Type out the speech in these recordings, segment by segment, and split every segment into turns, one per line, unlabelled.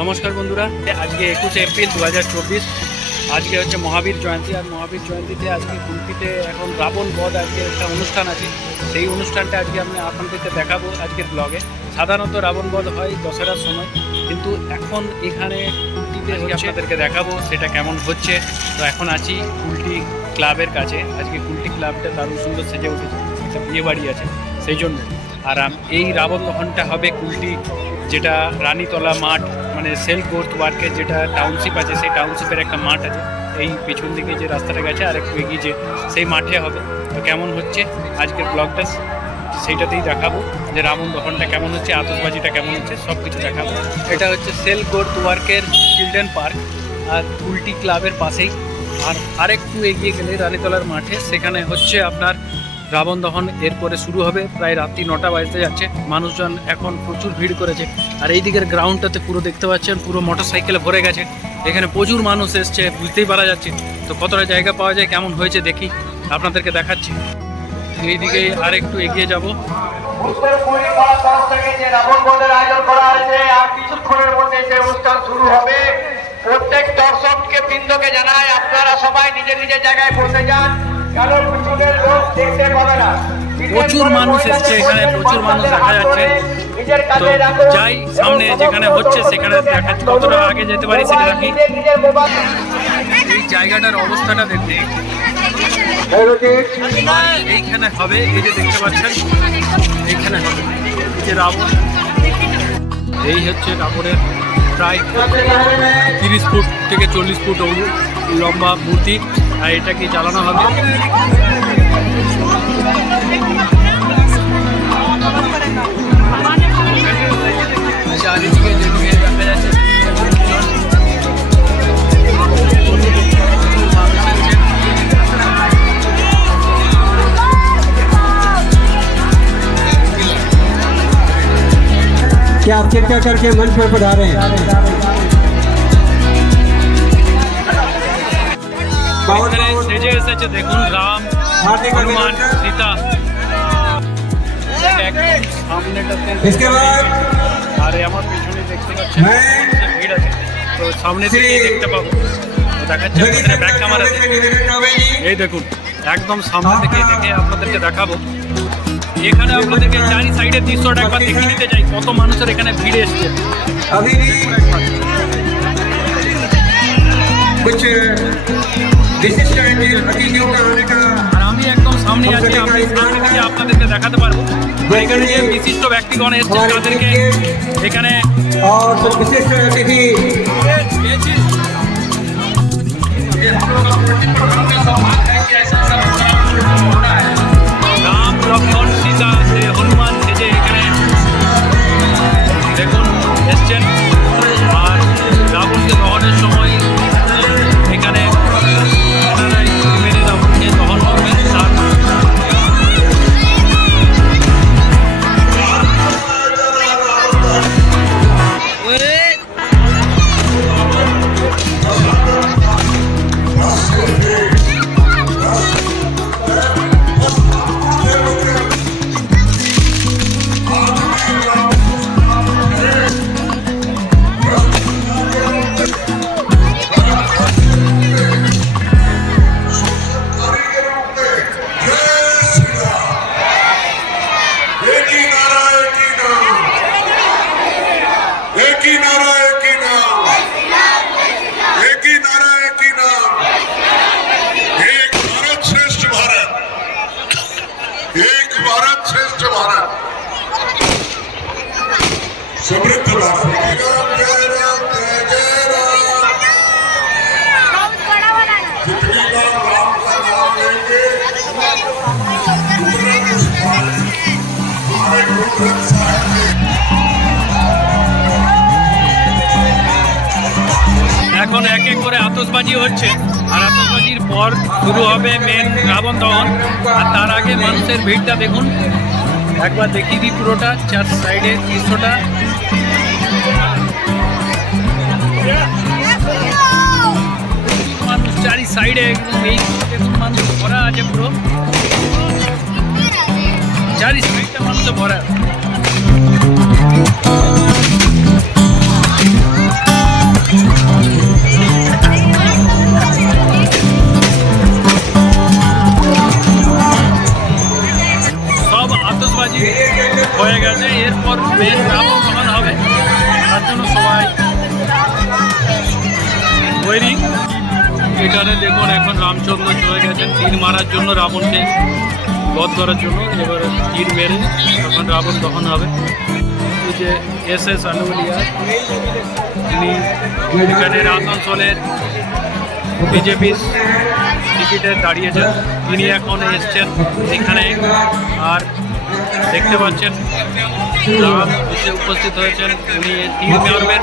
নমস্কার বন্ধুরা আজকে একুশে এপ্রিল দু হাজার চব্বিশ। আজকে হচ্ছে মহাবীর জয়ন্তী আর মহাবীর জয়ন্তীতে আজকে কুলপিতে এখন রাবণ বধ আজকে একটা অনুষ্ঠান আছে। সেই অনুষ্ঠানটা আজকে আমি আপনাদেরকে দেখাবো আজকের ব্লগে সাধারণত রাবণ বধ হয় দশেরার সময় কিন্তু এখন এখানে কুলটিতে আপনাদেরকে দেখাবো সেটা কেমন হচ্ছে। তো এখন আছি কুলটি ক্লাবের কাছে। আজকে কুলটি ক্লাবটা দারুণ সুন্দর সেজে উঠেছে একটা বিয়ে বাড়ি আছে সেই জন্য। আর এই রাবণ দহনটা হবে কুলটি যেটা রানীতলা মাঠ মানে সেল গোর্থ ওয়ার্কের যেটা টাউনশিপ আছে, সেই টাউনশিপের একটা মাঠ আছে। এই পিছন দিকে যে রাস্তাটা গেছে, আর একটু এগিয়ে যে সেই মাঠে হবে। তো কেমন হচ্ছে আজকের ব্লগটা সেইটাতেই দেখাবো যে রাবণ দহনটা কেমন হচ্ছে আতসবাজিটা কেমন হচ্ছে সব কিছু দেখাবো। এটা হচ্ছে সেল গোর্থ ওয়ার্কের চিলড্রেন পার্ক আর কুলটি ক্লাবের পাশেই। আর আরেকটু এগিয়ে গেলে রানীতলার মাঠে, সেখানে হচ্ছে আপনার রাবণ দহন এরপরে শুরু হবে, প্রায় রাত্রি নটা বাজতে যাচ্ছে, মানুষজন এখন প্রচুর ভিড় করেছে। আর এই দিকের গ্রাউন্ডটাতে পুরো দেখতে পাচ্ছেন, পুরো মোটর সাইকেলে ভরে গেছে। এখানে প্রচুর মানুষ এসছে, বুঝতেই পারা যাচ্ছে। তো কতটা জায়গা পাওয়া যায়, কেমন হয়েছে দেখি আপনাদেরকে দেখাচ্ছি। এইদিকে আর একটু এগিয়ে যাব।
প্রত্যেক দর্শককে, বৃন্দকে জানায় আপনারা সবাই নিজের নিজের জায়গায় বসে যান।
প্রচুর মানুষ এসছে এখানে, প্রচুর মানুষ দেখা যাচ্ছে। তো যাই সামনে যেখানে হচ্ছে সেখানে দেখাচ্ছি কতটা আগে যেতে পারি সেটা দেখি।
মোবাইল
এই জায়গাটার অবস্থাটা দেখতে। এইখানে হবে এই যে দেখতে পাচ্ছেন এইখানে হবে। এই যে রাবণ। এই হচ্ছে রাবণের প্রায় তিরিশ ফুট থেকে চল্লিশ ফুট লম্বা মূর্তি আর এটাকে জ্বালানো হবে?
कृपया करके मंच पर पधारें बहुत
এখানে
बहुत
সেজে এসেছে দেখুন রাম
हार्दिक
হনুমান
अभिनंदन
সীতা একদম সামনেটাতে
इसके बाद
আরে আমার পিছনে দেখতে পাচ্ছেন
হ্যাঁ।
ভিড় আছে তো সামনে থেকেই দেখতে পাবো তো দেখাচ্ছে আপনাদের ব্যাক ক্যামেরাতে এই দেখুন একদম সামনে থেকে দেখে আপনাদেরকে দেখাবো এখানে আপনাদেরকে চারি সাইডের দৃশ্যটা একবার দেখিয়ে দিতে চাই কত মানুষের এখানে ভিড় এসছে
अभी भी कुछ विशिष्ट अतिथियों का आने का
আর আমি একদম সামনে আছি আমি সামনে থেকে আপনাদেরকে দেখাতে পারবো আর এখানে যে বিশিষ্ট ব্যক্তিগণ এসছে তাদেরকে এখানে
और कुछ विशिष्ट अतिथि
রাম এখন এক এক করে আতসবাজি হচ্ছে। আর আতসবাজির পর শুরু হবে মেন রাবণ দহন। আর তার আগে মানুষের ভিড়টা দেখুন। একবার দেখিয়ে দিই পুরোটা, চার সাইডে দৃশ্যটা চারি সাইডে এই মানুষ ভরা আছে পুরো। চারি সাইডটা মানুষে ভরা এখানে দেখুন, এখন রামচন্দ্র চলে গেছেন তীর মারার জন্য, রাবণকে বধ করার জন্য। এবার তীর মেরে তখন রাবণ তখন হবে। যে এস এস আলুলিয়া তিনি এখানে আসানসোলের বিজেপির টিকিটে দাঁড়িয়েছেন। তিনি এখন এসছেন এখানে, আর দেখতে পাচ্ছেন এসে উপস্থিত হয়েছেন উনি তীর মারবেন।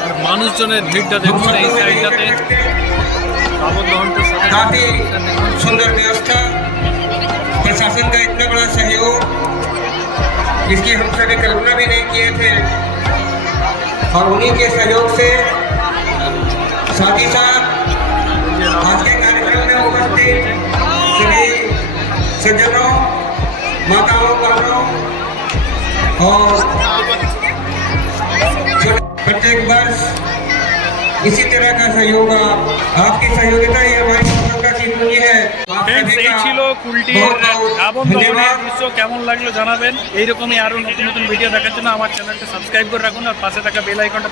আর মানুষজনের ভিড়টা দেখুন এই সাইডটাতে রাবণ দহনটার সাথে
काफी सुंदर व्यवस्था प्रशासन का इतना बड़ा सहयोग जिसकी हम सभी कल्पना भी नहीं किए थे और उन्हीं के सहयोग से साथ ही साथ आज के कार्यक्रम में उपस्थित सभी सज्जनों माताओं बहनों और प्रत्येक वर्ष इसी तरह का सहयोग आपकी सहयोगिता ही हमारी सफलता की कुंजी है आप
ফ্রেন্ডস
सभी
এই
का
ছিল কুলটির
बहुत बहुत
রাবণ দহনের
धन्यवाद
দৃশ্য কেমন লাগলো জানাবেন এইরকমই আরও নতুন নতুন ভিডিও দেখার জন্য আমার চ্যানেলটা সাবস্ক্রাইব করে রাখুন আর পাশে থাকা বেল আইকনটা